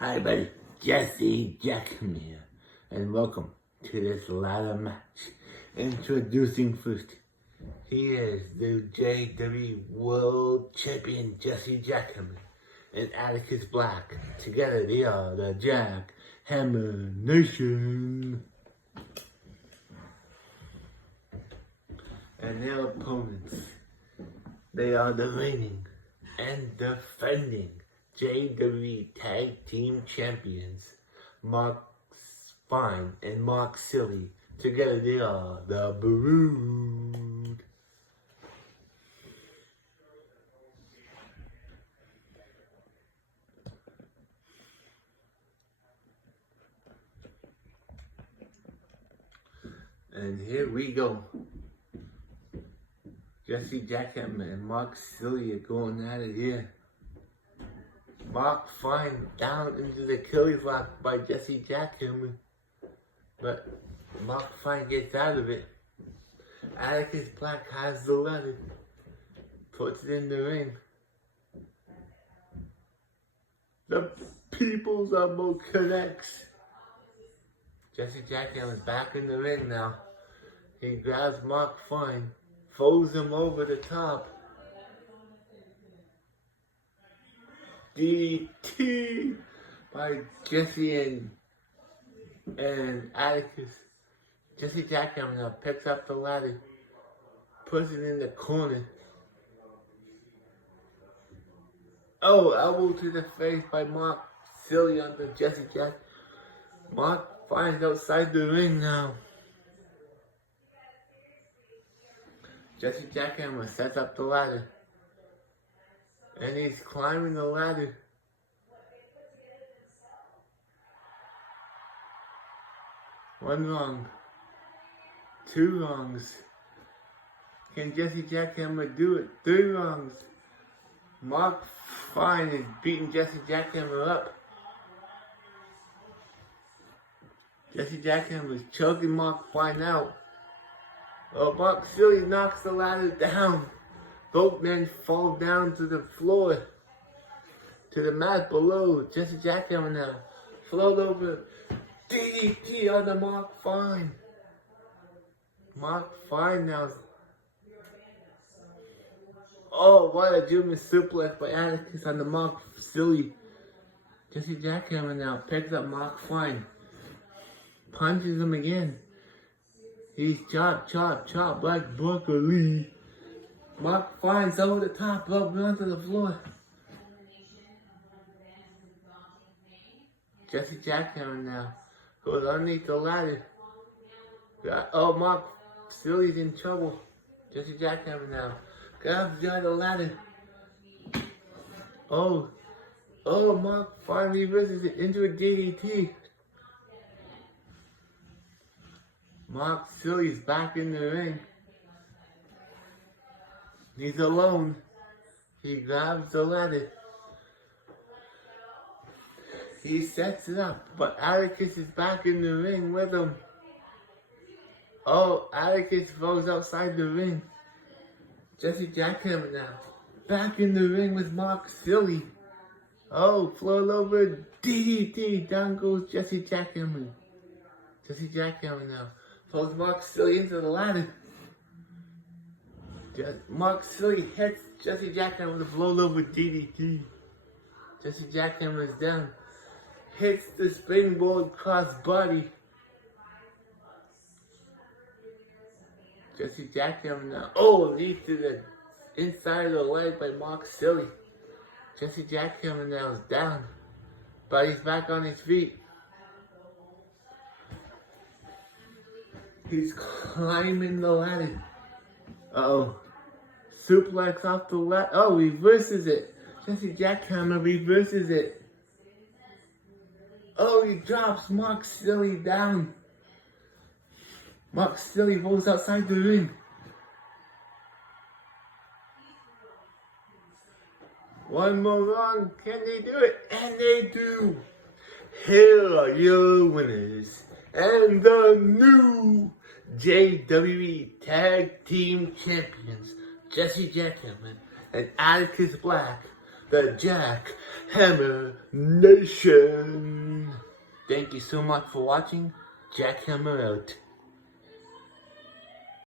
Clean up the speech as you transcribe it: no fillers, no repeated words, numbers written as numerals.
Hi, buddy. Jesse Jackhammer, and welcome to this ladder match. Introducing first, he is the JW World Champion Jesse Jackhammer and Atticus Black. Together they are the Jackhammer Nation. And their opponents, they are the reigning and defending JW Tag Team Champions, Mark Fine and Mark Silly. Together they are the Brood. And here we go. Jesse Jackhammer and Mark Silly are going at it here. Mark Fine down into the Achilles lock by Jesse Jackhammer, but Mark Fine gets out of it. Atticus Black has the letter, puts it in the ring. The People's Elbow connects. Jesse Jackhammer's back in the ring now. He grabs Mark Fine, throws him over the top. DT by Jesse and Atticus. Jesse Jackhammer now picks up the ladder, puts it in the corner. Oh, elbow to the face by Mark Silly under Jesse Jack. Mark finds outside the ring now. Jesse Jackhammer sets up the ladder. And he's climbing the ladder. One wrong. Two wrongs. Can Jesse Jackhammer do it? Three wrongs. Mark Fine is beating Jesse Jackhammer up. Jesse Jackhammer is choking Mark Fine out. Oh, Mark Silly knocks the ladder down. Both men fall down to the floor, to the mat below. Jesse Jackhammer now float over. DDT on the Mark Fine. Mark Fine now. Oh, what a German suplex by Atticus on the Mark Silly. Jesse Jackhammer now picks up Mark Fine. Punches him again. He's chop, like broccoli. Mark Fine's over the top, up onto the floor. Jesse Jackhammer now goes underneath the ladder. Oh, Mark Silly's in trouble. Jesse Jackhammer now grabs the other ladder. Oh, Mark Fine reverses it into a DDT. Mark Silly's back in the ring. He's alone. He grabs the ladder. He sets it up, but Atticus is back in the ring with him. Oh, Atticus throws outside the ring. Jesse Jackhammer now. Back in the ring with Mark Silly. Oh, float over DDT. Down goes Jesse Jackhammer. Jesse Jackhammer now throws Mark Silly into the ladder. Mark Silly hits Jesse Jackhammer with a float over DDT. Jesse Jackhammer is down. Hits the springboard cross body. Jesse Jackhammer now. Oh, leads to the inside of the leg by Mark Silly. Jesse Jackhammer now is down, but he's back on his feet. He's climbing the ladder. Uh-oh. Suplex off the ladder. Oh, reverses it. Jesse Jackhammer reverses it. Oh, he drops Mark Silly down. Mark Silly rolls outside the ring. One more wrong. Can they do it? And they do. Here are your winners. And the new JWE Tag Team Champions, Jesse Jackhammer and Atticus Black, the Jackhammer Nation. Thank you so much for watching. Jackhammer out.